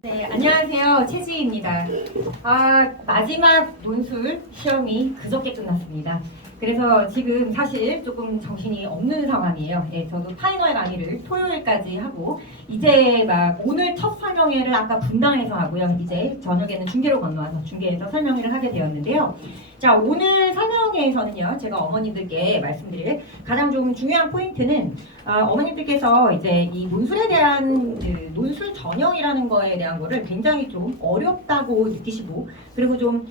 네, 안녕하세요. 최지희입니다. 마지막 논술 시험이 그저께 끝났습니다. 그래서 지금 사실 조금 정신이 없는 상황이에요. 예, 저도 파이널 강의를 토요일까지 하고 이제 막 오늘 첫 설명회를 아까 분당에서 하고요. 이제 저녁에는 중계로 건너와서 중계에서 설명회를 하게 되었는데요. 자, 오늘 설명회에서는요, 제가 어머님들께 말씀드릴 가장 좀 중요한 포인트는 어머님들께서 이제 이 논술에 대한 논술 전형이라는 거에 대한 거를 굉장히 좀 어렵다고 느끼시고, 그리고 좀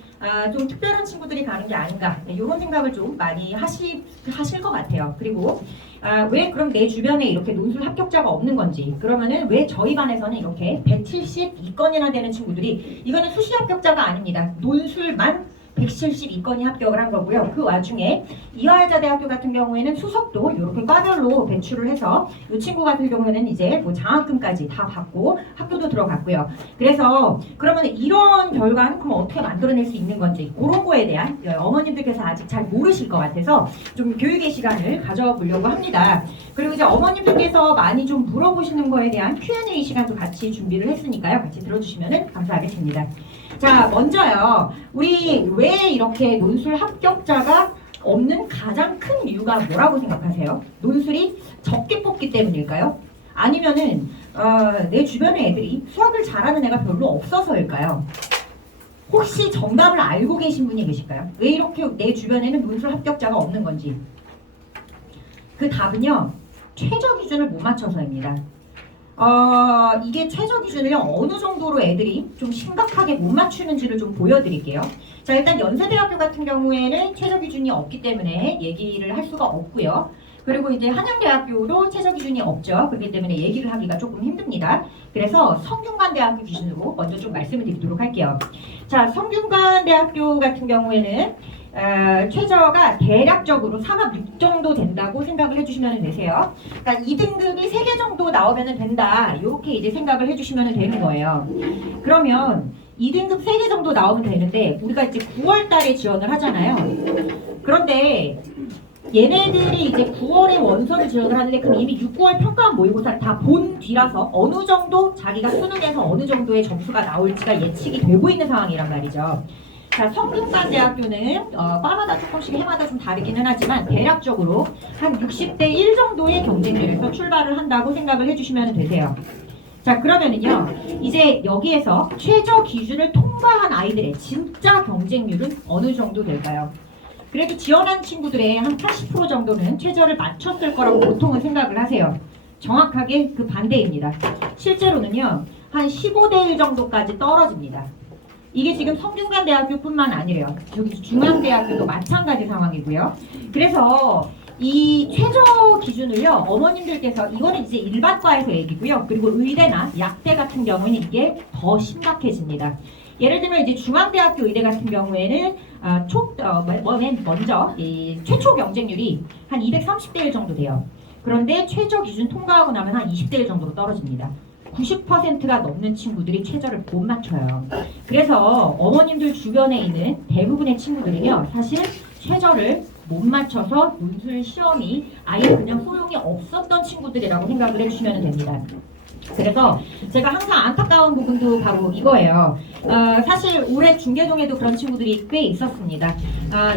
특별한 친구들이 가는 게 아닌가, 이런 생각을 좀 많이 하실 것 같아요. 그리고 왜 그럼 내 주변에 이렇게 논술 합격자가 없는 건지, 그러면은 왜 저희 반에서는 이렇게 172건이나 되는 친구들이, 이거는 수시 합격자가 아닙니다. 논술만 172건이 합격을 한 거고요. 그 와중에 이화여자대학교 같은 경우에는 수석도 이렇게 과별로 배출을 해서 이 친구 같은 경우에는 이제 뭐 장학금까지 다 받고 학교도 들어갔고요. 그래서 그러면 이런 결과는 그럼 어떻게 만들어낼 수 있는 건지, 그런 거에 대한 어머님들께서 아직 잘 모르실 것 같아서 좀 교육의 시간을 가져보려고 합니다. 그리고 이제 어머님들께서 많이 좀 물어보시는 거에 대한 Q&A 시간도 같이 준비를 했으니까요. 같이 들어주시면 감사하겠습니다. 자, 먼저요. 우리 왜 이렇게 논술 합격자가 없는 가장 큰 이유가 뭐라고 생각하세요? 논술이 적게 뽑기 때문일까요? 아니면은 내 주변의 애들이 수학을 잘하는 애가 별로 없어서일까요? 혹시 정답을 알고 계신 분이 계실까요? 왜 이렇게 내 주변에는 논술 합격자가 없는 건지. 그 답은요, 최저 기준을 못 맞춰서입니다. 이게 최저 기준을 어느 정도로 애들이 좀 심각하게 못 맞추는지를 좀 보여드릴게요. 자, 일단 연세대학교 같은 경우에는 최저 기준이 없기 때문에 얘기를 할 수가 없고요. 그리고 이제 한양대학교도 최저 기준이 없죠. 그렇기 때문에 얘기를 하기가 조금 힘듭니다. 그래서 성균관대학교 기준으로 먼저 좀 말씀을 드리도록 할게요. 자, 성균관대학교 같은 경우에는 최저가 대략적으로 3합 6 정도 된다고 생각을 해주시면 되세요. 그러니까 2등급이 3개 정도 나오면 된다, 이렇게 이제 생각을 해주시면 되는 거예요. 그러면 2등급 3개 정도 나오면 되는데, 우리가 이제 9월 달에 지원을 하잖아요. 그런데 얘네들이 이제 9월에 원서를 지원을 하는데, 그럼 이미 6, 9월 평가원 모의고사를 다 본 뒤라서 어느 정도 자기가 수능에서 어느 정도의 점수가 나올지가 예측이 되고 있는 상황이란 말이죠. 자, 성균관대학교는 과마다 조금씩 해마다 좀 다르기는 하지만 대략적으로 한 60대 1 정도의 경쟁률에서 출발을 한다고 생각을 해주시면 되세요. 자, 그러면은요, 이제 여기에서 최저 기준을 통과한 아이들의 진짜 경쟁률은 어느 정도 될까요? 그래도 지원한 친구들의 한 80% 정도는 최저를 맞췄을 거라고 보통은 생각을 하세요. 정확하게 그 반대입니다. 실제로는요, 한 15대 1 정도까지 떨어집니다. 이게 지금 성균관대학교뿐만 아니래요. 저기 중앙대학교도 마찬가지 상황이고요. 그래서 이 최저 기준을요, 어머님들께서, 이거는 이제 일반과에서 얘기고요. 그리고 의대나 약대 같은 경우는 이게 더 심각해집니다. 예를 들면 이제 중앙대학교 의대 같은 경우에는 먼저 이 최초 경쟁률이 한 230대 1 정도 돼요. 그런데 최저 기준 통과하고 나면 한 20대 1 정도로 떨어집니다. 90%가 넘는 친구들이 최저를 못 맞춰요. 그래서 어머님들 주변에 있는 대부분의 친구들이요, 사실 최저를 못 맞춰서 논술 시험이 아예 그냥 소용이 없었던 친구들이라고 생각을 해주시면 됩니다. 그래서 제가 항상 안타까운 부분도 바로 이거예요. 사실 올해 중계동에도 그런 친구들이 꽤 있었습니다.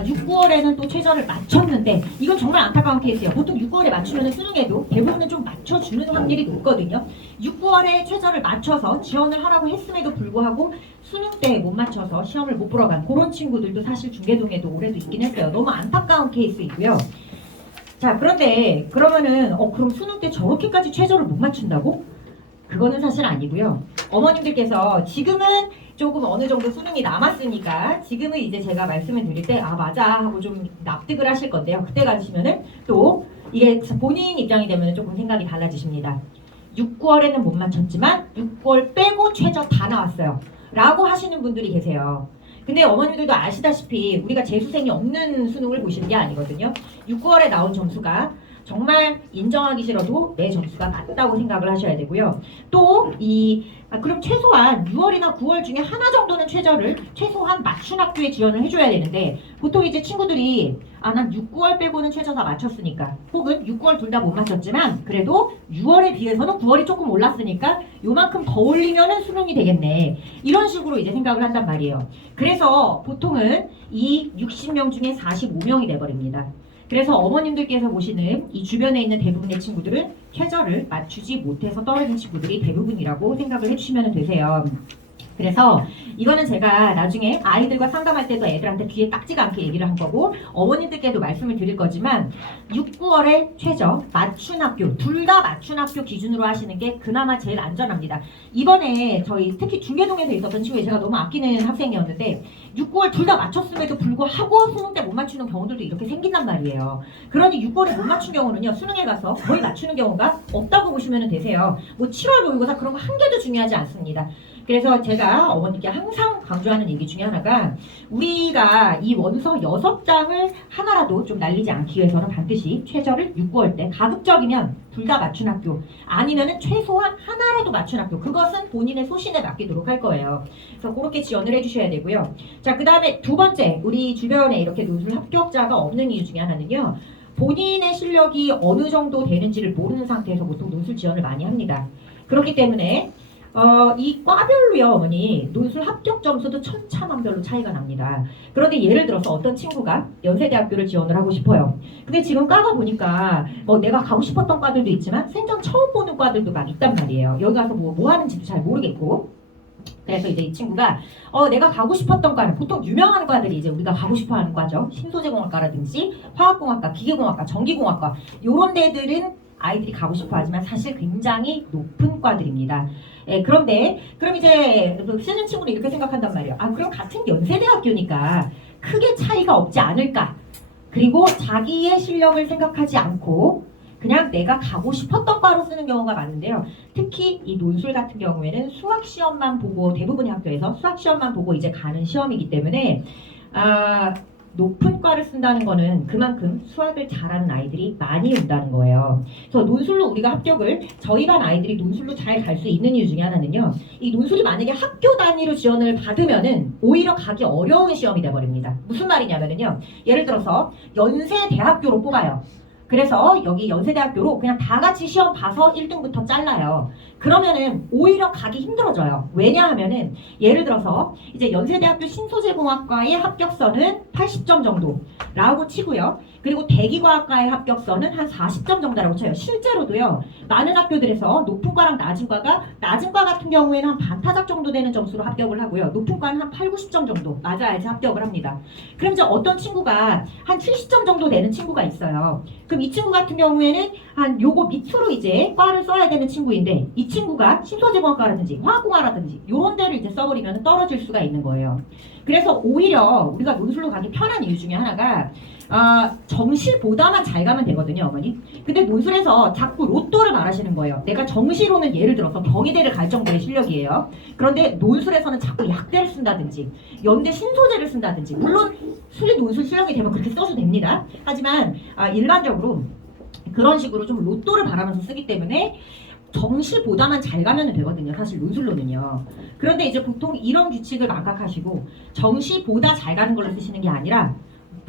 6, 9월에는 또 최저를 맞췄는데, 이건 정말 안타까운 케이스예요. 보통 6, 9월에 맞추면 수능에도 대부분은 좀 맞춰주는 확률이 높거든요. 6, 9월에 최저를 맞춰서 지원을 하라고 했음에도 불구하고 수능 때 못 맞춰서 시험을 못 보러 간 그런 친구들도 사실 중계동에도 올해도 있긴 했어요. 너무 안타까운 케이스이고요. 자, 그런데 그러면은 그럼 수능 때 저렇게까지 최저를 못 맞춘다고? 그거는 사실 아니고요. 어머님들께서 지금은 조금 어느 정도 수능이 남았으니까 지금은 이제 제가 말씀을 드릴 때 맞아 하고 좀 납득을 하실 건데요. 그때 가시면은 또 이게 본인 입장이 되면 조금 생각이 달라지십니다. 6, 9월에는 못 맞췄지만 6, 9월 빼고 최저 다 나왔어요 라고 하시는 분들이 계세요. 근데 어머님들도 아시다시피 우리가 재수생이 없는 수능을 보시는 게 아니거든요. 6, 9월에 나온 점수가 정말 인정하기 싫어도 내 점수가 맞다고 생각을 하셔야 되고요. 그럼 최소한 6월이나 9월 중에 하나 정도는 최소한 맞춘 학교에 지원을 해줘야 되는데, 보통 이제 친구들이 난 6, 9월 빼고는 최저 다 맞췄으니까, 혹은 6, 9월 둘 다 못 맞췄지만 그래도 6월에 비해서는 9월이 조금 올랐으니까 요만큼 더 올리면은 수능이 되겠네, 이런 식으로 이제 생각을 한단 말이에요. 그래서 보통은 이 60명 중에 45명이 돼버립니다. 그래서 어머님들께서 보시는 이 주변에 있는 대부분의 친구들은 최저를 맞추지 못해서 떨어진 친구들이 대부분이라고 생각을 해주시면 되세요. 그래서 이거는 제가 나중에 아이들과 상담할 때도 애들한테 귀에 딱지가 않게 얘기를 한 거고, 어머님들께도 말씀을 드릴 거지만 6, 9월에 최저, 맞춘 학교, 둘 다 맞춘 학교 기준으로 하시는 게 그나마 제일 안전합니다. 이번에 저희 특히 중계동에서 있었던 친구에 제가 너무 아끼는 학생이었는데 6, 9월 둘 다 맞췄음에도 불구하고 수능 때 못 맞추는 경우들도 이렇게 생긴단 말이에요. 그러니 6, 9월에 못 맞춘 경우는요, 수능에 가서 거의 맞추는 경우가 없다고 보시면 되세요. 뭐 7월 모의고사 그런 거 한 개도 중요하지 않습니다. 그래서 제가 어머니께 항상 강조하는 얘기 중에 하나가, 우리가 이 원서 6장을 하나라도 좀 날리지 않기 위해서는 반드시 최저를 6, 9월 때, 가급적이면 둘 다 맞춘 학교, 아니면은 최소한 하나라도 맞춘 학교, 그것은 본인의 소신에 맡기도록 할 거예요. 그래서 그렇게 지원을 해주셔야 되고요. 자, 그 다음에 두 번째, 우리 주변에 이렇게 논술 합격자가 없는 이유 중에 하나는요, 본인의 실력이 어느 정도 되는지를 모르는 상태에서 보통 논술 지원을 많이 합니다. 그렇기 때문에 이 과별로요, 어머니, 논술 합격 점수도 천차만별로 차이가 납니다. 그런데 예를 들어서 어떤 친구가 연세대학교를 지원을 하고 싶어요. 근데 지금 과가 보니까 내가 가고 싶었던 과들도 있지만 생전 처음 보는 과들도 막 있단 말이에요. 여기 가서 뭐 하는지도 잘 모르겠고. 그래서 이제 이 친구가 내가 가고 싶었던 과는, 보통 유명한 과들이 이제 우리가 가고 싶어하는 과죠. 신소재공학과라든지 화학공학과, 기계공학과, 전기공학과, 요런 데들은 아이들이 가고 싶어 하지만 사실 굉장히 높은 과들입니다. 그런데 그럼 이제 쓰는 친구는 이렇게 생각한단 말이에요. 그럼 같은 연세대학교니까 크게 차이가 없지 않을까. 그리고 자기의 실력을 생각하지 않고 그냥 내가 가고 싶었던 과로 쓰는 경우가 많은데요. 특히 이 논술 같은 경우에는 수학 시험만 보고, 대부분의 학교에서 수학 시험만 보고 이제 가는 시험이기 때문에 높은 과를 쓴다는 거는 그만큼 수학을 잘하는 아이들이 많이 온다는 거예요. 그래서 논술로 우리가 합격을, 저희 반 아이들이 논술로 잘 갈 수 있는 이유 중에 하나는요, 이 논술이 만약에 학교 단위로 지원을 받으면은 오히려 가기 어려운 시험이 돼버립니다. 무슨 말이냐면요, 예를 들어서 연세대학교로 뽑아요. 그래서 여기 연세대학교로 그냥 다 같이 시험 봐서 1등부터 잘라요. 그러면은 오히려 가기 힘들어져요. 왜냐하면은 예를 들어서 이제 연세대학교 신소재공학과의 합격선은 80점 정도라고 치고요. 그리고 대기과학과의 합격선은 한 40점 정도라고 쳐요. 실제로도요, 많은 학교들에서 높은 과랑 낮은 과 같은 경우에는 한 반타작 정도 되는 점수로 합격을 하고요. 높은 과는 한 8, 90점 정도 맞아야지 합격을 합니다. 그럼 이제 어떤 친구가 한 70점 정도 되는 친구가 있어요. 그럼 이 친구 같은 경우에는 한 요거 밑으로 이제 과를 써야 되는 친구인데, 이 친구가 신소재공학과라든지 화학공학이라든지 요런 데를 이제 써버리면 떨어질 수가 있는 거예요. 그래서 오히려 우리가 논술로 가기 편한 이유 중에 하나가 정시보다만 잘 가면 되거든요, 어머니. 근데 논술에서 자꾸 로또를 말하시는 거예요. 내가 정시로는 예를 들어서 경희대를 갈 정도의 실력이에요. 그런데 논술에서는 자꾸 약대를 쓴다든지 연대 신소재를 쓴다든지, 물론 수리 논술 실력이 되면 그렇게 써도 됩니다. 하지만 일반적으로 그런 식으로 좀 로또를 바라면서 쓰기 때문에 정시보다만 잘 가면 되거든요, 사실 논술로는요. 그런데 이제 보통 이런 규칙을 망각하시고 정시보다 잘 가는 걸로 쓰시는 게 아니라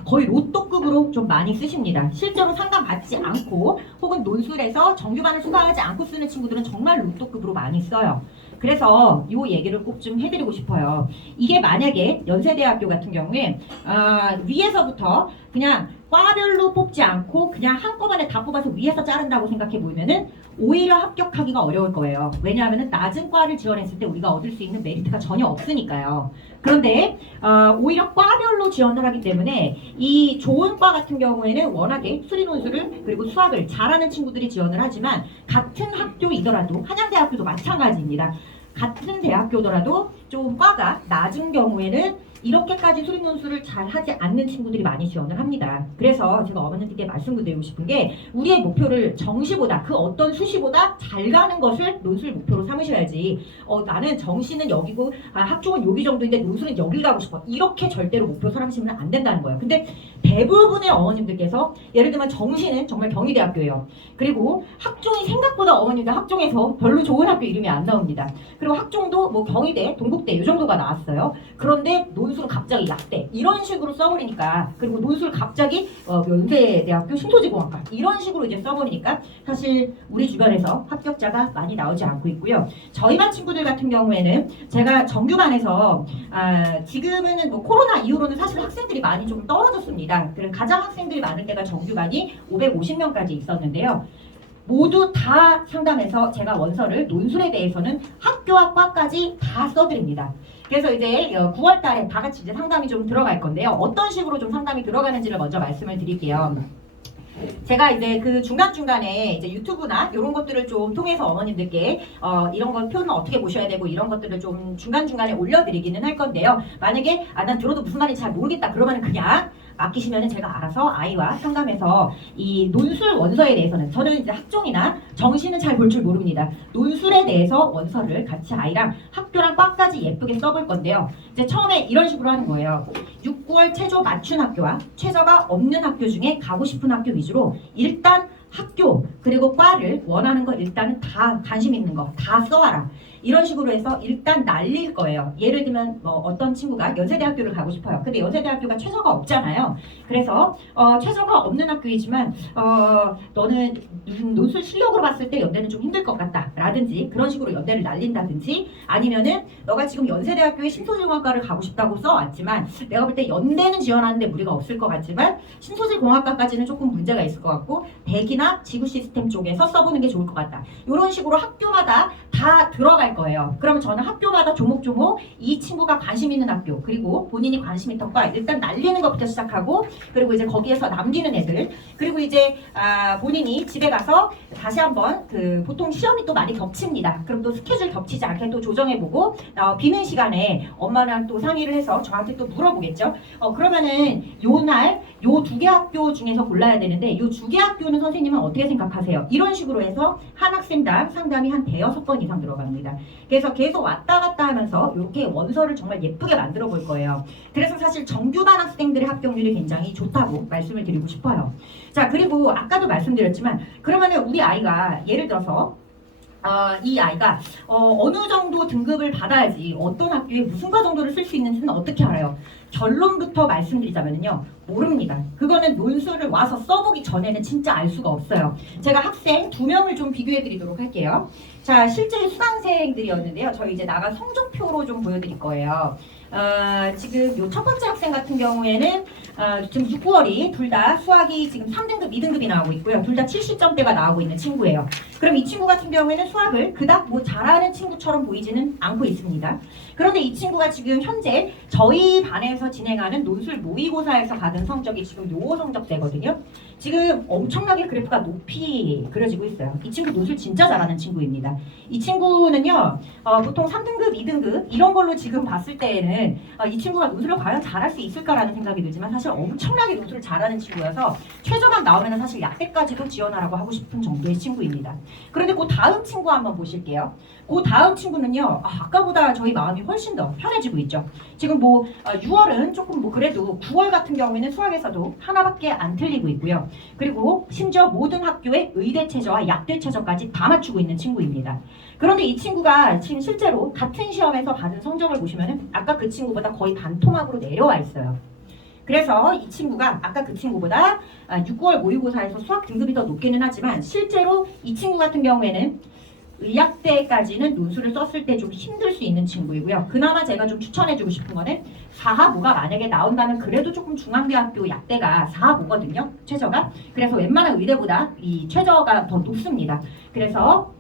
거의 로또급으로 좀 많이 쓰십니다. 실제로 상담 받지 않고 혹은 논술에서 정규반을 수강하지 않고 쓰는 친구들은 정말 로또급으로 많이 써요. 그래서 이 얘기를 꼭 좀 해드리고 싶어요. 이게 만약에 연세대학교 같은 경우에 위에서부터 그냥 과별로 뽑지 않고 그냥 한꺼번에 다 뽑아서 위에서 자른다고 생각해 보면은 오히려 합격하기가 어려울 거예요. 왜냐하면 낮은 과를 지원했을 때 우리가 얻을 수 있는 메리트가 전혀 없으니까요. 그런데 오히려 과별로 지원을 하기 때문에 이 좋은 과 같은 경우에는 워낙에 수리 논술을 그리고 수학을 잘하는 친구들이 지원을 하지만, 같은 학교이더라도 한양대학교도 마찬가지입니다. 같은 대학교더라도 좀 과가 낮은 경우에는 이렇게까지 수리 논술을 잘 하지 않는 친구들이 많이 지원을 합니다. 그래서 제가 어머님들께 말씀드리고 싶은 게 우리의 목표를 정시보다 그 어떤 수시보다 잘 가는 것을 논술 목표로 삼으셔야지 나는 정시는 여기고 학종은 여기 정도인데 논술은 여길 가고 싶어. 이렇게 절대로 목표 삼으시면 안 된다는 거예요. 근데 대부분의 어머님들께서 예를 들면 정시는 정말 경희대학교예요. 그리고 학종이 생각보다 어머님들 학종에서 별로 좋은 학교 이름이 안 나옵니다. 그리고 학종도 뭐 경희대, 동국대 이 정도가 나왔어요. 그런데 논술 갑자기 약대 이런 식으로 써버리니까 그리고 논술 갑자기 연세대학교 신소지공학과 이런 식으로 이제 써버리니까 사실 우리 주변에서 합격자가 많이 나오지 않고 있고요. 저희 반 친구들 같은 경우에는 제가 정규반에서 지금은 뭐 코로나 이후로는 사실 학생들이 많이 좀 떨어졌습니다. 그래서 가장 학생들이 많을 때가 정규반이 550명까지 있었는데요. 모두 다 상담해서 제가 원서를 논술에 대해서는 학교와 과까지 다 써드립니다. 그래서 이제 9월 달에 다 같이 이제 상담이 좀 들어갈 건데요. 어떤 식으로 좀 상담이 들어가는지를 먼저 말씀을 드릴게요. 제가 이제 그 중간중간에 이제 유튜브나 이런 것들을 좀 통해서 어머님들께 이런 거 표현을 어떻게 보셔야 되고 이런 것들을 좀 중간중간에 올려드리기는 할 건데요. 만약에 난 들어도 무슨 말인지 잘 모르겠다 그러면은 그냥 맡기시면은 제가 알아서 아이와 상담해서 이 논술 원서에 대해서는 저는 이제 학종이나 정시는 잘 볼 줄 모릅니다. 논술에 대해서 원서를 같이 아이랑 학교랑 과까지 예쁘게 써볼 건데요. 이제 처음에 이런 식으로 하는 거예요. 6, 9월 최저 맞춘 학교와 최저가 없는 학교 중에 가고 싶은 학교 위주로 일단 학교 그리고 과를 원하는 거 일단은 다 관심 있는 거 다 써와라. 이런 식으로 해서 일단 날릴 거예요. 예를 들면 어떤 친구가 연세대학교를 가고 싶어요. 근데 연세대학교가 최저가 없잖아요. 그래서 최저가 없는 학교이지만 너는 논술 실력으로 봤을 때 연대는 좀 힘들 것 같다 라든지 그런 식으로 연대를 날린다든지 아니면은 너가 지금 연세대학교에 신소재공학과를 가고 싶다고 써왔지만 내가 볼 때 연대는 지원하는데 무리가 없을 것 같지만 신소재공학과까지는 조금 문제가 있을 것 같고 대기나 지구 시스템 쪽에서 써보는 게 좋을 것 같다. 이런 식으로 학교마다 다 들어갈 거예요. 그러면 저는 학교마다 조목조목 이 친구가 관심 있는 학교 그리고 본인이 관심 있던 과 일단 날리는 것부터 시작하고 그리고 이제 거기에서 남기는 애들 그리고 이제 본인이 집에 가서 다시 한번 보통 시험이 또 많이 겹칩니다. 그럼 또 스케줄 겹치지 않게 또 조정해보고 비는 시간에 엄마랑 또 상의를 해서 저한테 또 물어보겠죠. 그러면은 요날 요 두 개 학교 중에서 골라야 되는데 요 두 개 학교는 선생님은 어떻게 생각하세요? 이런 식으로 해서 한 학생당 상담이 한 대여섯 번 이상 들어갑니다. 그래서 계속 왔다 갔다 하면서 이렇게 원서를 정말 예쁘게 만들어 볼 거예요. 그래서 사실 정규반 학생들의 합격률이 굉장히 좋다고 말씀을 드리고 싶어요. 자, 그리고 아까도 말씀드렸지만 그러면은 우리 아이가 예를 들어서 이 아이가 어느 정도 등급을 받아야지 어떤 학교에 무슨 과 정도를 쓸 수 있는지는 어떻게 알아요? 결론부터 말씀드리자면요. 모릅니다. 그거는 논술을 와서 써보기 전에는 진짜 알 수가 없어요. 제가 학생 2명을 좀 비교해 드리도록 할게요. 자, 실제 수강생들이었는데요. 저희 이제 나간 성적표로 좀 보여드릴 거예요. 지금 요 첫 번째 학생 같은 경우에는 지금 6, 9월이 둘 다 수학이 지금 3등급, 2등급이 나오고 있고요. 둘 다 70점대가 나오고 있는 친구예요. 그럼 이 친구 같은 경우에는 수학을 그닥 뭐 잘하는 친구처럼 보이지는 않고 있습니다. 그런데 이 친구가 지금 현재 저희 반에서 진행하는 논술 모의고사에서 받은 성적이 지금 요 성적대거든요. 지금 엄청나게 그래프가 높이 그려지고 있어요. 이 친구 논술 진짜 잘하는 친구입니다. 이 친구는요, 보통 3등급, 2등급 이런 걸로 지금 봤을 때에는 이 친구가 논술을 과연 잘할 수 있을까라는 생각이 들지만 사실 엄청나게 논술을 잘하는 친구여서 최저만 나오면 사실 약대까지도 지원하라고 하고 싶은 정도의 친구입니다. 그런데 그 다음 친구 한번 보실게요. 그 다음 친구는요, 아까보다 저희 마음이 훨씬 더 편해지고 있죠. 지금 6월은 조금 그래도 9월 같은 경우에는 수학에서도 하나밖에 안 틀리고 있고요. 그리고 심지어 모든 학교의 의대 최저와 약대 최저까지 다 맞추고 있는 친구입니다. 그런데 이 친구가 지금 실제로 같은 시험에서 받은 성적을 보시면은 아까 그 친구보다 거의 반토막으로 내려와 있어요. 그래서 이 친구가 아까 그 친구보다 6, 9월 모의고사에서 수학 등급이 더 높기는 하지만 실제로 이 친구 같은 경우에는 의학대까지는 논술을 썼을 때 좀 힘들 수 있는 친구이고요. 그나마 제가 좀 추천해주고 싶은 거는 4하모가 만약에 나온다면 그래도 조금 중앙대학교 약대가 4하모거든요. 최저가. 그래서 웬만한 의대보다 이 최저가 더 높습니다. 그래서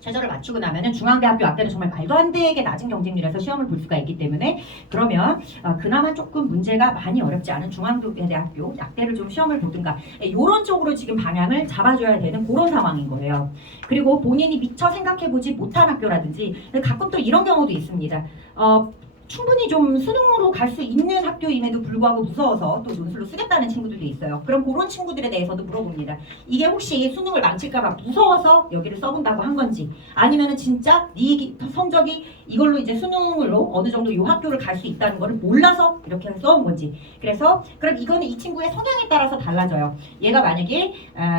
최저를 맞추고 나면은 중앙대학교 앞에는 정말 말도 안 되게 낮은 경쟁률에서 시험을 볼 수가 있기 때문에 그러면 그나마 조금 문제가 많이 어렵지 않은 중앙대학교 약대를 좀 시험을 보든가 이런 쪽으로 지금 방향을 잡아줘야 되는 그런 상황인 거예요. 그리고 본인이 미처 생각해보지 못한 학교라든지 가끔 또 이런 경우도 있습니다. 충분히 좀 수능으로 갈 수 있는 학교임에도 불구하고 무서워서 또 논술로 쓰겠다는 친구들도 있어요. 그럼 그런 친구들에 대해서도 물어봅니다. 이게 혹시 수능을 망칠까봐 무서워서 여기를 써본다고 한 건지, 아니면은 진짜 네 성적이 이걸로 이제 수능으로 어느 정도 이 학교를 갈 수 있다는 거를 몰라서 이렇게 써온 건지. 그래서 그럼 이거는 이 친구의 성향에 따라서 달라져요. 얘가 만약에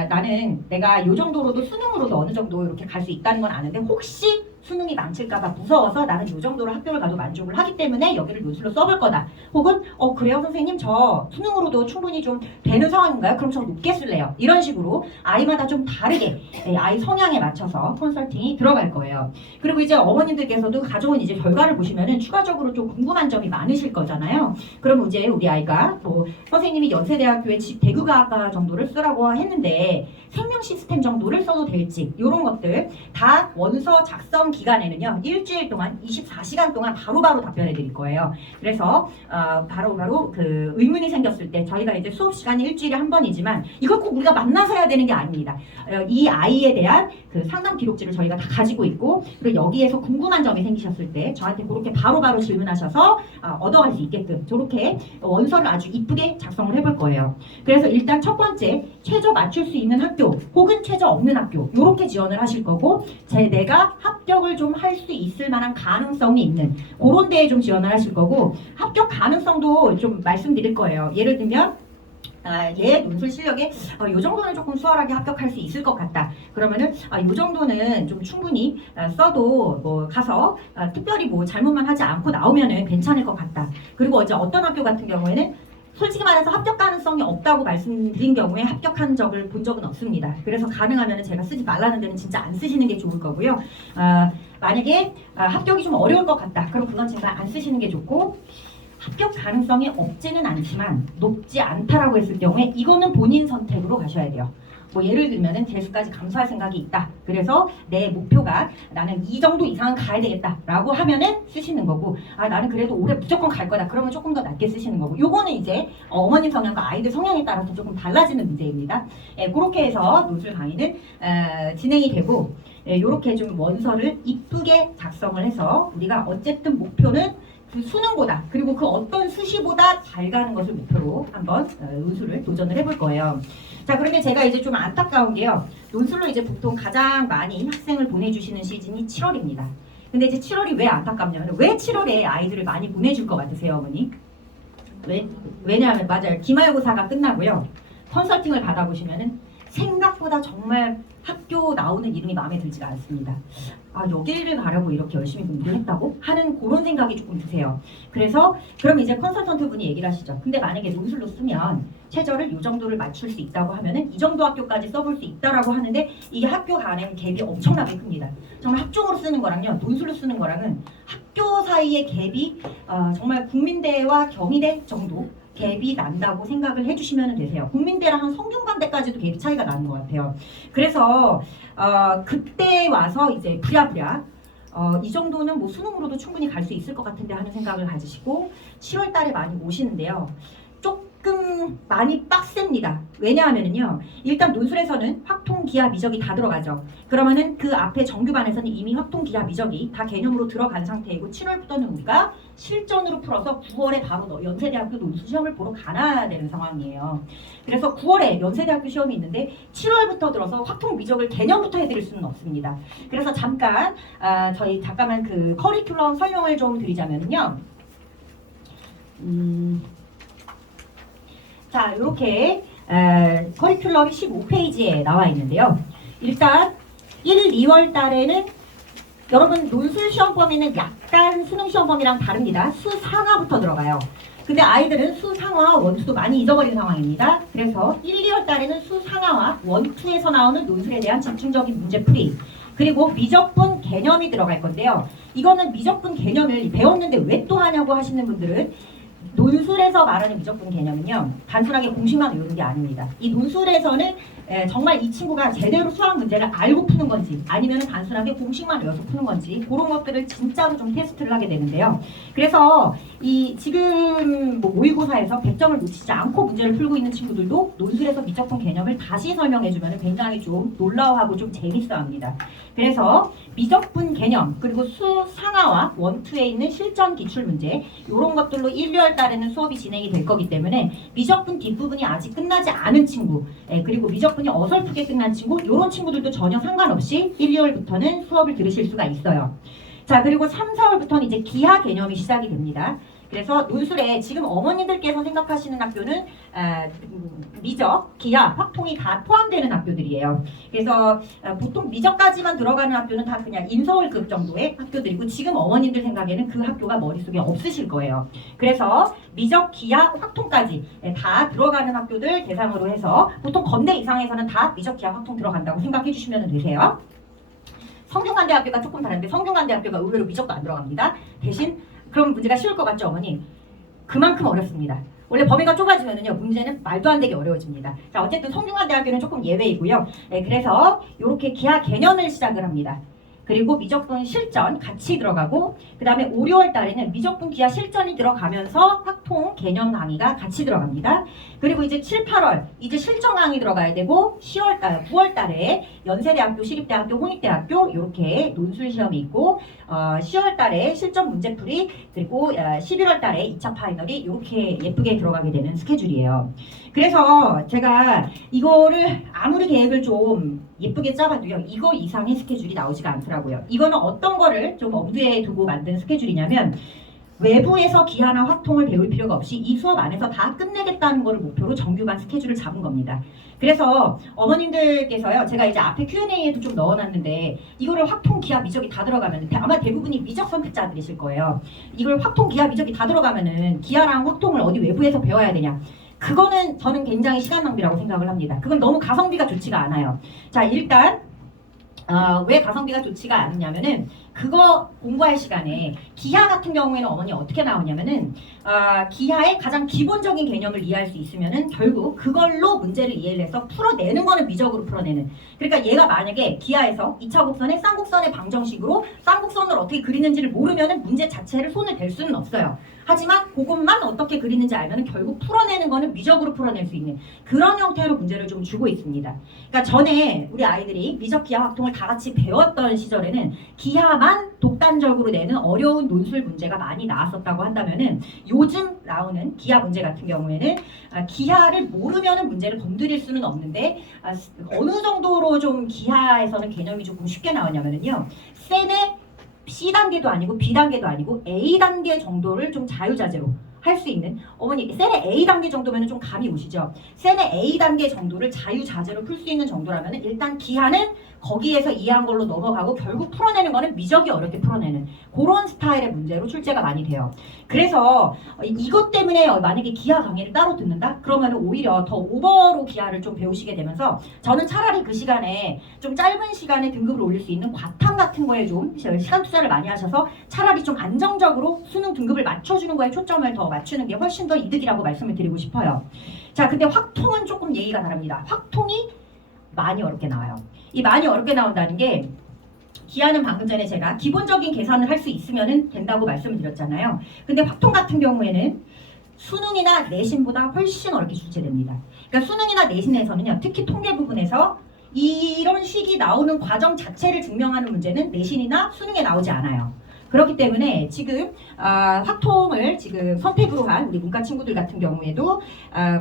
나는 내가 이 정도로도 수능으로도 어느 정도 이렇게 갈 수 있다는 건 아는데 혹시 수능이 망칠까봐 무서워서 나는 이 정도로 학교를 가도 만족을 하기 때문에 여기를 논술로 써볼 거다. 혹은 그래요 선생님 저 수능으로도 충분히 좀 되는 상황인가요? 그럼 저 높게 쓸래요. 이런 식으로 아이마다 좀 다르게 아이 성향에 맞춰서 컨설팅이 들어갈 거예요. 그리고 이제 어머님들께서도 가져온 이제 결과를 보시면은 추가적으로 좀 궁금한 점이 많으실 거잖아요. 그럼 이제 우리 아이가 뭐 선생님이 연세대학교의 대구과학과 정도를 쓰라고 했는데 생명 시스템 정도를 써도 될지 이런 것들 다 원서 작성 기간에는요 일주일 동안 24시간 동안 바로바로 답변해 드릴 거예요. 그래서 바로바로 그 의문이 생겼을 때 저희가 이제 수업 시간이 일주일에 한 번이지만 이걸 꼭 우리가 만나서 해야 되는 게 아닙니다. 이 아이에 대한 그 상담 기록지를 저희가 다 가지고 있고 그리고 여기에서 궁금한 점이 생기셨을 때 저한테 그렇게 바로바로 질문하셔서 얻어갈 수 있게끔 저렇게 원서를 아주 이쁘게 작성을 해볼 거예요. 그래서 일단 첫 번째 최저 맞출 수 있는 학교 혹은 최저 없는 학교 이렇게 지원을 하실 거고 내가 합격을 좀 할 수 있을 만한 가능성이 있는 그런 데에 좀 지원을 하실 거고 합격 가능성도 좀 말씀드릴 거예요. 예를 들면 얘 논술 실력에 이 정도는 조금 수월하게 합격할 수 있을 것 같다. 그러면은 이 정도는 좀 충분히 써도 뭐 가서 특별히 뭐 잘못만 하지 않고 나오면은 괜찮을 것 같다. 그리고 이제 어떤 학교 같은 경우에는 솔직히 말해서 합격 가능성이 없다고 말씀드린 경우에 합격한 적을 본 적은 없습니다. 그래서 가능하면 제가 쓰지 말라는 데는 진짜 안 쓰시는 게 좋을 거고요. 만약에 합격이 좀 어려울 것 같다. 그럼 그건 제가 안 쓰시는 게 좋고 합격 가능성이 없지는 않지만 높지 않다라고 했을 경우에 이거는 본인 선택으로 가셔야 돼요. 뭐 예를 들면은 재수까지 감수할 생각이 있다. 그래서 내 목표가 나는 이 정도 이상은 가야 되겠다라고 하면은 쓰시는 거고 나는 그래도 올해 무조건 갈 거다. 그러면 조금 더 낮게 쓰시는 거고 요거는 이제 어머님 성향과 아이들 성향에 따라서 조금 달라지는 문제입니다. 그렇게 해서 논술 강의는 진행이 되고 요렇게 좀 원서를 이쁘게 작성을 해서 우리가 어쨌든 목표는 그 수능보다 그리고 그 어떤 수시보다 잘 가는 것을 목표로 한번 논술을 도전을 해볼 거예요. 자, 그런데 제가 이제 좀 안타까운 게요. 논술로 이제 보통 가장 많이 학생을 보내주시는 시즌이 7월입니다. 근데 이제 7월이 왜 안타깝냐면 왜 7월에 아이들을 많이 보내줄 것 같으세요, 어머니? 왜냐하면 맞아요. 기말고사가 끝나고요. 컨설팅을 받아보시면은 생각보다 정말 학교 나오는 이름이 마음에 들지가 않습니다. 여기를 가려고 이렇게 열심히 공부를 했다고? 하는 그런 생각이 조금 드세요. 그래서 그럼 이제 컨설턴트 분이 얘기를 하시죠. 근데 만약에 논술로 쓰면 최저를 이 정도를 맞출 수 있다고 하면은 이 정도 학교까지 써볼 수 있다라고 하는데 이게 학교 간의 갭이 엄청나게 큽니다. 정말 학종으로 쓰는 거랑요 논술로 쓰는 거랑은 학교 사이의 갭이 정말 국민대와 경희대 정도 갭이 난다고 생각을 해주시면 되세요. 국민대랑 한 성균관대까지도 갭이 차이가 나는 것 같아요. 그래서 그때 와서 이제 부랴부랴 이 정도는 뭐 수능으로도 충분히 갈 수 있을 것 같은데 하는 생각을 가지시고 7월 달에 많이 오시는데요. 조금 많이 빡셉니다. 왜냐하면요. 일단 논술에서는 확통, 기하, 미적이 다 들어가죠. 그러면은 그 앞에 정규반에서는 이미 확통, 기하, 미적이 다 개념으로 들어간 상태이고 7월부터는 우리가 실전으로 풀어서 9월에 바로 연세대학교 논술 시험을 보러 가야 되는 상황이에요. 그래서 9월에 연세대학교 시험이 있는데 7월부터 들어서 확통, 미적을 개념부터 해드릴 수는 없습니다. 그래서 저희 잠깐만 그 커리큘럼 설명을 좀 드리자면요. 자, 이렇게 커리큘럼이 15페이지에 나와 있는데요. 일단 1, 2월 달에는 여러분 논술 시험 범위는 약간 수능 시험 범위랑 다릅니다. 수상화부터 들어가요. 근데 아이들은 수상화, 원투도 많이 잊어버린 상황입니다. 그래서 1, 2월 달에는 수상화와 원투에서 나오는 논술에 대한 집중적인 문제풀이 그리고 미적분 개념이 들어갈 건데요. 이거는 미적분 개념을 배웠는데 왜 또 하냐고 하시는 분들은 논술에서 말하는 미적분 개념은요 단순하게 공식만 외우는 게 아닙니다. 이 논술에서는 정말 이 친구가 제대로 수학 문제를 알고 푸는 건지 아니면 단순하게 공식만 외워서 푸는 건지 그런 것들을 진짜로 좀 테스트를 하게 되는데요. 그래서 이 지금 뭐 모의고사에서 100점을 놓치지 않고 문제를 풀고 있는 친구들도 논술에서 미적분 개념을 다시 설명해주면 굉장히 좀 놀라워하고 좀 재밌어합니다. 그래서 미적분 개념 그리고 수상하와 원투에 있는 실전 기출문제 이런 것들로 1, 2월 달에는 수업이 진행이 될 거기 때문에 미적분 뒷부분이 아직 끝나지 않은 친구 그리고 미적분이 어설프게 끝난 친구 이런 친구들도 전혀 상관없이 1, 2월부터는 수업을 들으실 수가 있어요. 자, 그리고 3, 4월부터는 이제 기하 개념이 시작이 됩니다. 그래서 논술에 지금 어머니들께서 생각하시는 학교는 미적, 기하, 확통이 다 포함되는 학교들이에요. 그래서 보통 미적까지만 들어가는 학교는 다 그냥 인서울급 정도의 학교들이고 지금 어머님들 생각에는 그 학교가 머릿속에 없으실 거예요. 그래서 미적, 기하, 확통까지 다 들어가는 학교들 대상으로 해서 보통 건대 이상에서는 다 미적, 기하, 확통 들어간다고 생각해 주시면 되세요. 성균관대학교가 조금 다른데 성균관대학교가 의외로 미적도 안 들어갑니다. 대신 그럼 문제가 쉬울 것 같죠, 어머니? 그만큼 어렵습니다. 원래 범위가 좁아지면은요, 문제는 말도 안 되게 어려워집니다. 자, 어쨌든 성균관대학교는 조금 예외이고요. 그래서 이렇게 기하 개념을 시작을 합니다. 그리고 미적분 실전 같이 들어가고 그 다음에 5, 6월 달에는 미적분 기하 실전이 들어가면서 확통 개념 강의가 같이 들어갑니다. 그리고 이제 7, 8월 이제 실전 강의 들어가야 되고 9월 달에 연세대학교, 시립대학교, 홍익대학교 이렇게 논술 시험이 있고 10월 달에 실전 문제풀이 그리고 11월 달에 2차 파이널이 이렇게 예쁘게 들어가게 되는 스케줄이에요. 그래서 제가 이거를 아무리 계획을 좀 예쁘게 짜봐도요 이거 이상의 스케줄이 나오지가 않더라고요. 이거는 어떤 거를 좀 엄두에 두고 만든 스케줄이냐면 외부에서 기하나 확통을 배울 필요가 없이 이 수업 안에서 다 끝내겠다는 거를 목표로 정규반 스케줄을 잡은 겁니다. 그래서 어머님들께서요 제가 이제 앞에 Q&A에도 좀 넣어놨는데 이거를 확통, 기하, 미적이 다 들어가면 아마 대부분이 미적 선택자들이실 거예요. 이걸 확통, 기하, 미적이 다 들어가면은 기하랑 확통을 어디 외부에서 배워야 되냐. 그거는 저는 굉장히 시간 낭비라고 생각을 합니다. 그건 너무 가성비가 좋지가 않아요. 자, 일단 왜 가성비가 좋지가 않느냐면은 그거 공부할 시간에 기하 같은 경우에는 어머니 어떻게 나오냐면은 기하의 가장 기본적인 개념을 이해할 수 있으면은 결국 그걸로 문제를 이해를 해서 풀어내는 거는 미적으로 풀어내는. 그러니까 얘가 만약에 기하에서 2차 곡선의 쌍곡선의 방정식으로 쌍곡선을 어떻게 그리는지를 모르면은 문제 자체를 손을 댈 수는 없어요. 하지만 그것만 어떻게 그리는지 알면 결국 풀어내는 거는 미적으로 풀어낼 수 있는 그런 형태로 문제를 좀 주고 있습니다. 그러니까 전에 우리 아이들이 미적, 기하, 확통을 다 같이 배웠던 시절에는 기하만 독단적으로 내는 어려운 논술 문제가 많이 나왔었다고 한다면은 요즘 나오는 기하 문제 같은 경우에는 기하를 모르면은 문제를 건드릴 수는 없는데 어느 정도로 좀 기하에서는 개념이 조금 쉽게 나오냐면은요. 셈의 C단계도 아니고 B단계도 아니고 A단계 정도를 좀 자유자재로 할 수 있는 어머니 셀의 A단계 정도면 좀 감이 오시죠? 셀의 A단계 정도를 자유자재로 풀 수 있는 정도라면 일단 기하는 거기에서 이해한 걸로 넘어가고 결국 풀어내는 거는 미적이 어렵게 풀어내는 그런 스타일의 문제로 출제가 많이 돼요. 그래서 이것 때문에 만약에 기하 강의를 따로 듣는다? 그러면 오히려 더 오버로 기하를 좀 배우시게 되면서 저는 차라리 그 시간에 좀 짧은 시간에 등급을 올릴 수 있는 과탐 같은 거에 좀 시간 투자를 많이 하셔서 차라리 좀 안정적으로 수능 등급을 맞춰주는 거에 초점을 더 맞추는 게 훨씬 더 이득이라고 말씀을 드리고 싶어요. 자, 근데 확통은 조금 얘기가 다릅니다. 확통이 많이 어렵게 나와요. 이 많이 어렵게 나온다는 게 기하는 방금 전에 제가 기본적인 계산을 할 수 있으면 된다고 말씀을 드렸잖아요. 근데 확통 같은 경우에는 수능이나 내신보다 훨씬 어렵게 출제됩니다. 그러니까 수능이나 내신에서는요, 특히 통계 부분에서 이런 식이 나오는 과정 자체를 증명하는 문제는 내신이나 수능에 나오지 않아요. 그렇기 때문에 지금 확통을 지금 선택으로 한 우리 문과 친구들 같은 경우에도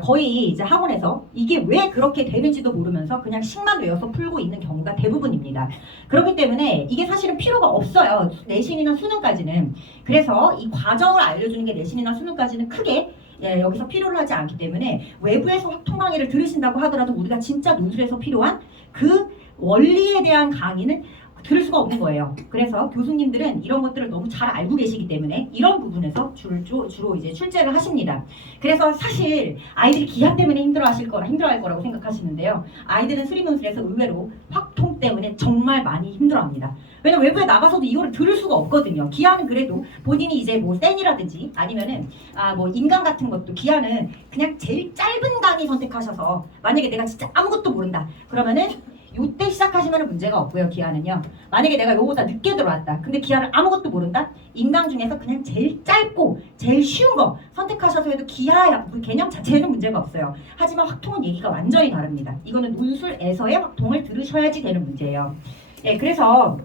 거의 이제 학원에서 이게 왜 그렇게 되는지도 모르면서 그냥 식만 외워서 풀고 있는 경우가 대부분입니다. 그렇기 때문에 이게 사실은 필요가 없어요. 내신이나 수능까지는. 그래서 이 과정을 알려주는 게 내신이나 수능까지는 크게 여기서 필요를 하지 않기 때문에 외부에서 확통 강의를 들으신다고 하더라도 우리가 진짜 논술에서 필요한 그 원리에 대한 강의는 들을 수가 없는 거예요. 그래서 교수님들은 이런 것들을 너무 잘 알고 계시기 때문에 이런 부분에서 주로 이제 출제를 하십니다. 그래서 사실 아이들이 기하 때문에 힘들어할 거라고 생각하시는데요. 아이들은 수리논술에서 의외로 확통 때문에 정말 많이 힘들어합니다. 왜냐면 외부에 나가서도 이거를 들을 수가 없거든요. 기하는 그래도 본인이 이제 뭐 센이라든지 아니면은 뭐 인강 같은 것도 기하는 그냥 제일 짧은 강의 선택하셔서 만약에 내가 진짜 아무것도 모른다 그러면은 요때 시작하시면 문제가 없고요. 기하는요. 만약에 내가 요거보다 늦게 들어왔다. 근데 기하를 아무것도 모른다? 인강 중에서 그냥 제일 짧고 제일 쉬운 거 선택하셔서 해도 기하 개념 자체에는 문제가 없어요. 하지만 확통은 얘기가 완전히 다릅니다. 이거는 논술에서의 확통을 들으셔야지 되는 문제예요. 예, 그래서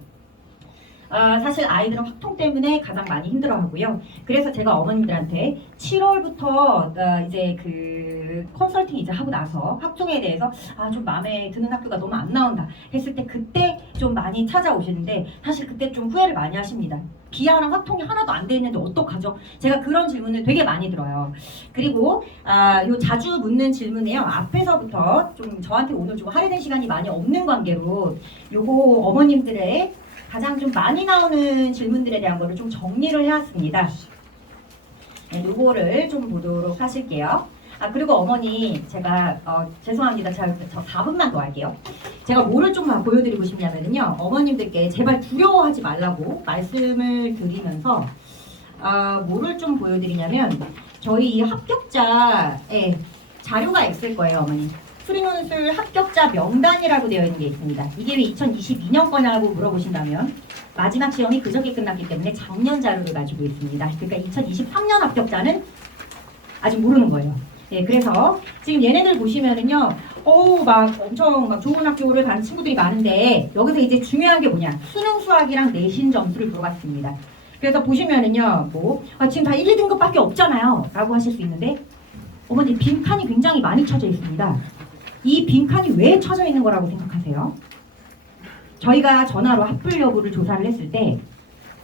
사실 아이들은 확통 때문에 가장 많이 힘들어하고요. 그래서 제가 어머님들한테 7월부터 이제 그 컨설팅 이제 하고 나서 확통에 대해서 좀 마음에 드는 학교가 너무 안 나온다 했을 때 그때 좀 많이 찾아오시는데 사실 그때 좀 후회를 많이 하십니다. 기하랑 확통이 하나도 안 돼 있는데 어떡하죠? 제가 그런 질문을 되게 많이 들어요. 그리고 요 자주 묻는 질문이에요. 앞에서부터 좀 저한테 오늘 좀 할애된 시간이 많이 없는 관계로 요거 어머님들의 가장 좀 많이 나오는 질문들에 대한 거를 좀 정리를 해왔습니다. 네, 요거를 좀 보도록 하실게요. 그리고 어머니 제가 죄송합니다. 저 4분만 더 할게요. 제가 뭐를 좀 보여드리고 싶냐면요. 어머님들께 제발 두려워하지 말라고 말씀을 드리면서 뭐를 좀 보여드리냐면 저희 이 합격자의 자료가 있을 거예요, 어머니. 수리논술 합격자 명단이라고 되어 있는 게 있습니다. 이게 왜 2022년 거냐고 물어보신다면 마지막 시험이 그저께 끝났기 때문에 작년 자료를 가지고 있습니다. 그러니까 2023년 합격자는 아직 모르는 거예요. 예, 그래서 지금 얘네들 보시면은요, 막 엄청 막 좋은 학교를 간 친구들이 많은데 여기서 이제 중요한 게 뭐냐? 수능 수학이랑 내신 점수를 물어봤습니다. 그래서 보시면은요, 지금 다 1, 2등급밖에 없잖아요. 라고 하실 수 있는데 어머니 빈칸이 굉장히 많이 쳐져 있습니다. 이 빈칸이 왜 쳐져 있는 거라고 생각하세요? 저희가 전화로 합불 여부를 조사를 했을 때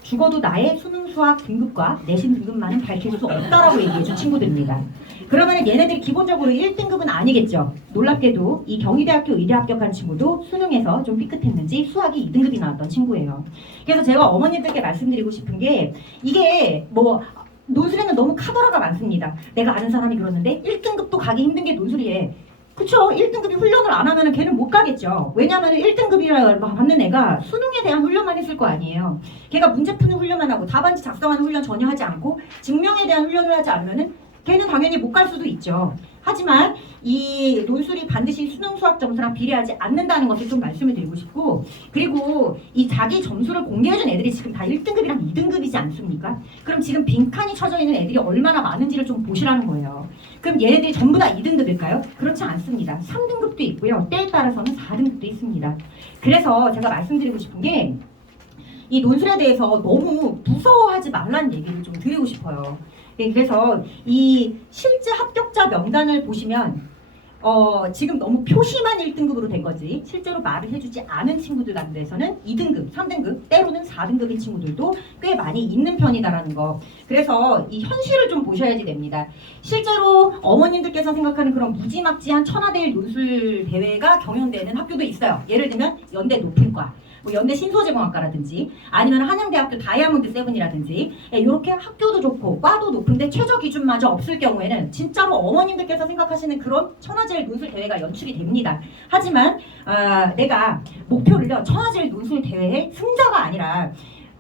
죽어도 나의 수능 수학 등급과 내신 등급만은 밝힐 수 없다라고 얘기해준 친구들입니다. 그러면 얘네들이 기본적으로 1등급은 아니겠죠. 놀랍게도 이 경희대학교 의대 합격한 친구도 수능에서 좀 삐끗했는지 수학이 2등급이 나왔던 친구예요. 그래서 제가 어머님들께 말씀드리고 싶은 게 이게 논술에는 너무 카더라가 많습니다. 내가 아는 사람이 그러는데 1등급도 가기 힘든 게 논술이에. 그쵸? 1등급이 훈련을 안 하면 걔는 못 가겠죠. 왜냐하면 1등급이라 받는 애가 수능에 대한 훈련만 했을 거 아니에요. 걔가 문제 푸는 훈련만 하고 답안지 작성하는 훈련 전혀 하지 않고 증명에 대한 훈련을 하지 않으면은 걔는 당연히 못 갈 수도 있죠. 하지만 이 논술이 반드시 수능 수학 점수랑 비례하지 않는다는 것을 좀 말씀을 드리고 싶고, 그리고 이 자기 점수를 공개해준 애들이 지금 다 1등급이랑 2등급이지 않습니까? 그럼 지금 빈칸이 쳐져 있는 애들이 얼마나 많은지를 좀 보시라는 거예요. 그럼 얘네들이 전부 다 2등급일까요? 그렇지 않습니다. 3등급도 있고요. 때에 따라서는 4등급도 있습니다. 그래서 제가 말씀드리고 싶은 게 이 논술에 대해서 너무 무서워하지 말라는 얘기를 좀 드리고 싶어요. 네, 그래서 이 실제 합격자 명단을 보시면 지금 너무 표시만 1등급으로 된 거지 실제로 말을 해주지 않은 친구들 같은 데서는 2등급, 3등급, 때로는 4등급인 친구들도 꽤 많이 있는 편이다라는 거. 그래서 이 현실을 좀 보셔야지 됩니다. 실제로 어머님들께서 생각하는 그런 무지막지한 천하대일 논술 대회가 경연되는 학교도 있어요. 예를 들면 연대 높은과, 연대 신소재공학과라든지 아니면 한양대학교 다이아몬드 세븐이라든지 이렇게 학교도 좋고 과도 높은데 최저 기준마저 없을 경우에는 진짜로 어머님들께서 생각하시는 그런 천하제일 논술 대회가 연출이 됩니다. 하지만 내가 목표를요 천하제일 논술 대회의 승자가 아니라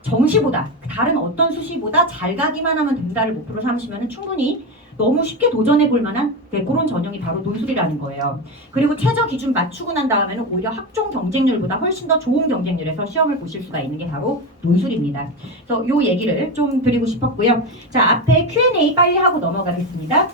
정시보다 다른 어떤 수시보다 잘 가기만 하면 된다를 목표로 삼으시면 충분히 너무 쉽게 도전해 볼 만한 그런 전형이 바로 논술이라는 거예요. 그리고 최저 기준 맞추고 난 다음에는 오히려 학종 경쟁률보다 훨씬 더 좋은 경쟁률에서 시험을 보실 수가 있는 게 바로 논술입니다. 그래서 요 얘기를 좀 드리고 싶었고요. 자, 앞에 Q&A 빨리 하고 넘어가겠습니다.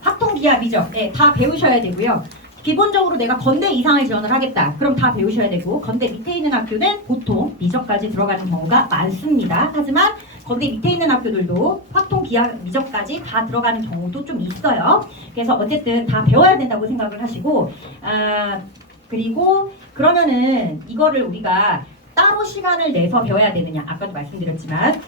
확통 기하 미적 다 배우셔야 되고요. 기본적으로 내가 건대 이상을 지원을 하겠다. 그럼 다 배우셔야 되고 건대 밑에 있는 학교는 보통 미적까지 들어가는 경우가 많습니다. 하지만 건대 밑에 있는 학교들도 확통 기하 미적까지 다 들어가는 경우도 좀 있어요. 그래서 어쨌든 다 배워야 된다고 생각을 하시고 그리고 그러면은 이거를 우리가 따로 시간을 내서 배워야 되느냐 아까도 말씀드렸지만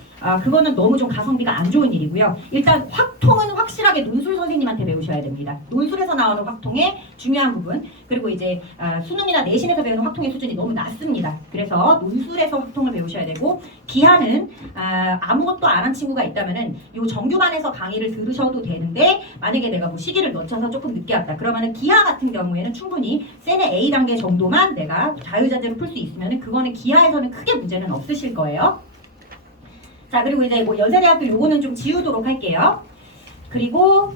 그거는 너무 좀 가성비가 안 좋은 일이고요. 일단 확통은 확실하게 논술 선생님한테 배우셔야 됩니다. 논술에서 나오는 확통의 중요한 부분, 그리고 이제 수능이나 내신에서 배우는 확통의 수준이 너무 낮습니다. 그래서 논술에서 확통을 배우셔야 되고, 기하는 아무것도 안 한 친구가 있다면은 요 정규반에서 강의를 들으셔도 되는데, 만약에 내가 뭐 시기를 놓쳐서 조금 늦게 왔다 그러면은 기하 같은 경우에는 충분히 세네 A 단계 정도만 내가 자유자재로 풀 수 있으면은 그거는 기하에서는 크게 문제는 없으실 거예요. 자, 그리고 이제 뭐 연세대학교 요거는 좀 지우도록 할게요. 그리고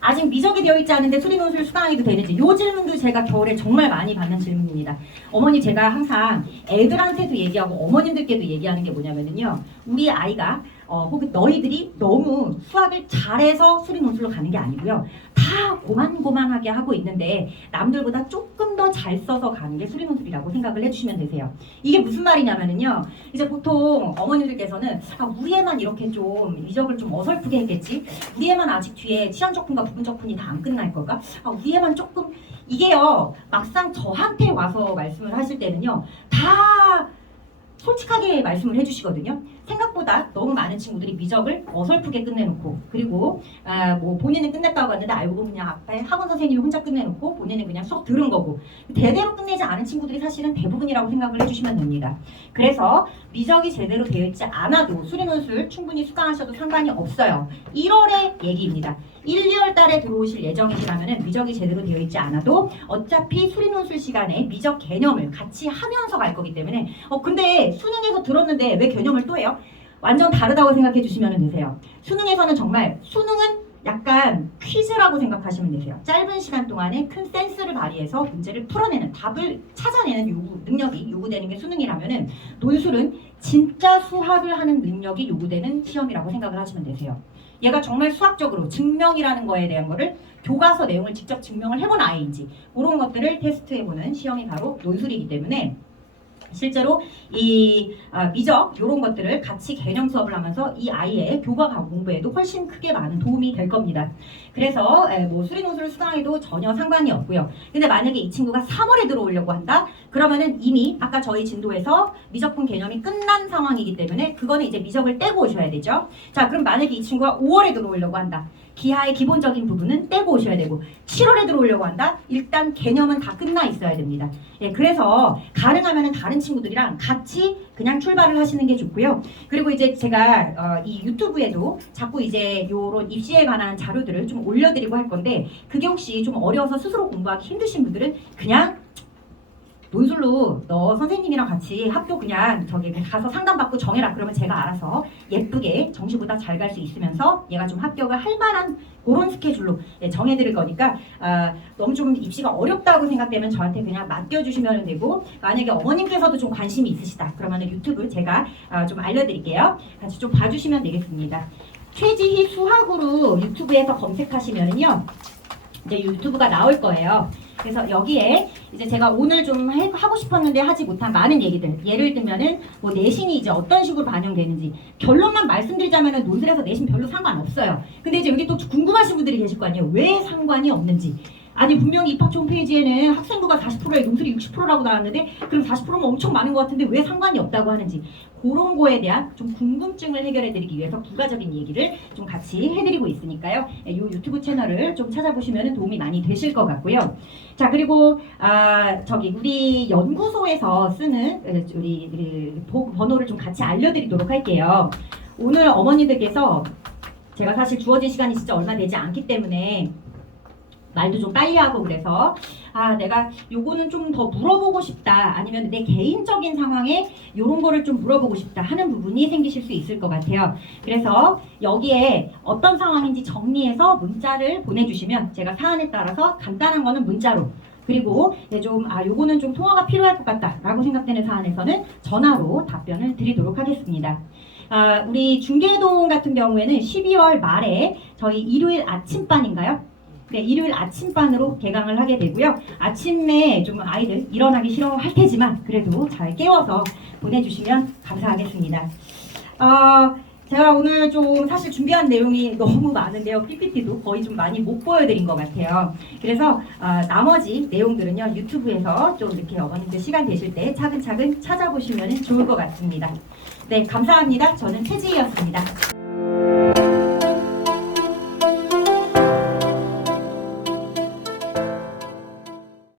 아직 미적이 되어 있지 않은데 수리논술 수강해도 되는지, 요 질문도 제가 겨울에 정말 많이 받는 질문입니다. 어머니, 제가 항상 애들한테도 얘기하고 어머님들께도 얘기하는 게 뭐냐면요, 우리 아이가 혹은 너희들이 너무 수학을 잘해서 수리논술로 가는 게 아니고요, 다 고만고만하게 하고 있는데 남들보다 조금 더 잘 써서 가는 게 수리논술이라고 생각을 해주시면 되세요. 이게 무슨 말이냐면요, 이제 보통 어머님들께서는 우리 애만 이렇게 좀 미적을 좀 어설프게 했겠지, 우리 애만 아직 뒤에 치안적분과 부분적분이 다 안 끝날 걸까, 우리 애만 조금, 이게요 막상 저한테 와서 말씀을 하실 때는요 다 솔직하게 말씀을 해주시거든요. 생각보다 너무 많은 친구들이 미적을 어설프게 끝내놓고, 그리고 뭐 본인은 끝냈다고 하는데 알고 보면 그냥 앞에 학원 선생님이 혼자 끝내놓고 본인은 그냥 수업 들은 거고, 대대로 끝내지 않은 친구들이 사실은 대부분이라고 생각을 해주시면 됩니다. 그래서 미적이 제대로 되어 있지 않아도 수리논술 충분히 수강하셔도 상관이 없어요. 1월의 얘기입니다. 1, 2월 달에 들어오실 예정이시라면 미적이 제대로 되어 있지 않아도 어차피 수리논술 시간에 미적 개념을 같이 하면서 갈 거기 때문에 근데 수능에서 들었는데 왜 개념을 또 해요? 완전 다르다고 생각해 주시면 되세요. 수능에서는 정말, 수능은 약간 퀴즈라고 생각하시면 되세요. 짧은 시간 동안에 큰 센스를 발휘해서 문제를 풀어내는, 답을 찾아내는 능력이 요구되는 게 수능이라면은, 논술은 진짜 수학을 하는 능력이 요구되는 시험이라고 생각을 하시면 되세요. 얘가 정말 수학적으로 증명이라는 거에 대한 거를 교과서 내용을 직접 증명을 해본 아이인지, 그런 것들을 테스트해보는 시험이 바로 논술이기 때문에 실제로 이 미적 이런 것들을 같이 개념 수업을 하면서 이 아이의 교과 공부에도 훨씬 크게 많은 도움이 될 겁니다. 그래서 뭐 수리논술을 수강해도 전혀 상관이 없고요. 근데 만약에 이 친구가 3월에 들어오려고 한다? 그러면은 이미 아까 저희 진도에서 미적분 개념이 끝난 상황이기 때문에 그거는 이제 미적을 떼고 오셔야 되죠. 자, 그럼 만약에 이 친구가 5월에 들어오려고 한다. 기하의 기본적인 부분은 떼고 오셔야 되고, 7월에 들어오려고 한다? 일단 개념은 다 끝나 있어야 됩니다. 그래서 가능하면 다른 친구들이랑 같이 그냥 출발을 하시는 게 좋고요. 그리고 이제 제가 이 유튜브에도 자꾸 이제 요런 입시에 관한 자료들을 좀 올려드리고 할 건데, 그게 혹시 좀 어려워서 스스로 공부하기 힘드신 분들은 그냥 논술로 너 선생님이랑 같이 학교 그냥 저기 가서 상담받고 정해라. 그러면 제가 알아서 예쁘게 정시보다 잘 갈 수 있으면서 얘가 좀 합격을 할 만한 그런 스케줄로 정해드릴 거니까, 너무 좀 입시가 어렵다고 생각되면 저한테 그냥 맡겨주시면 되고, 만약에 어머님께서도 좀 관심이 있으시다 그러면 유튜브 제가 좀 알려드릴게요. 같이 좀 봐주시면 되겠습니다. 최지희 수학으로 유튜브에서 검색하시면요 이제 유튜브가 나올 거예요. 그래서 여기에 이제 제가 오늘 좀 하고 싶었는데 하지 못한 많은 얘기들, 예를 들면은 뭐 내신이 이제 어떤 식으로 반영되는지, 결론만 말씀드리자면은 논술에서 내신 별로 상관없어요. 근데 이제 여기 또 궁금하신 분들이 계실 거 아니에요. 왜 상관이 없는지. 아니 분명히 입학처 홈페이지에는 학생부가 40%에 논술이 60%라고 나왔는데, 그럼 40%면 엄청 많은 것 같은데 왜 상관이 없다고 하는지, 그런 거에 대한 좀 궁금증을 해결해 드리기 위해서 부가적인 얘기를 좀 같이 해드리고 있으니까요. 이 유튜브 채널을 좀 찾아보시면 도움이 많이 되실 것 같고요. 자, 그리고 저기 우리 연구소에서 쓰는 우리 번호를 좀 같이 알려드리도록 할게요. 오늘 어머니들께서 제가 사실 주어진 시간이 진짜 얼마 되지 않기 때문에 말도 좀 빨리 하고, 그래서 내가 요거는 좀 더 물어보고 싶다, 아니면 내 개인적인 상황에 요런 거를 좀 물어보고 싶다 하는 부분이 생기실 수 있을 것 같아요. 그래서 여기에 어떤 상황인지 정리해서 문자를 보내주시면 제가 사안에 따라서 간단한 거는 문자로, 그리고 좀 요거는 좀 통화가 필요할 것 같다 라고 생각되는 사안에서는 전화로 답변을 드리도록 하겠습니다. 우리 중계동 같은 경우에는 12월 말에 저희 일요일 아침반인가요? 네, 일요일 아침반으로 개강을 하게 되고요. 아침에 좀 아이들 일어나기 싫어할 테지만 그래도 잘 깨워서 보내주시면 감사하겠습니다. 제가 오늘 좀 사실 준비한 내용이 너무 많은데요. PPT도 거의 좀 많이 못 보여드린 것 같아요. 그래서 나머지 내용들은요. 유튜브에서 좀 이렇게 어머님들 시간 되실 때 차근차근 찾아보시면 좋을 것 같습니다. 네, 감사합니다. 저는 최지희였습니다.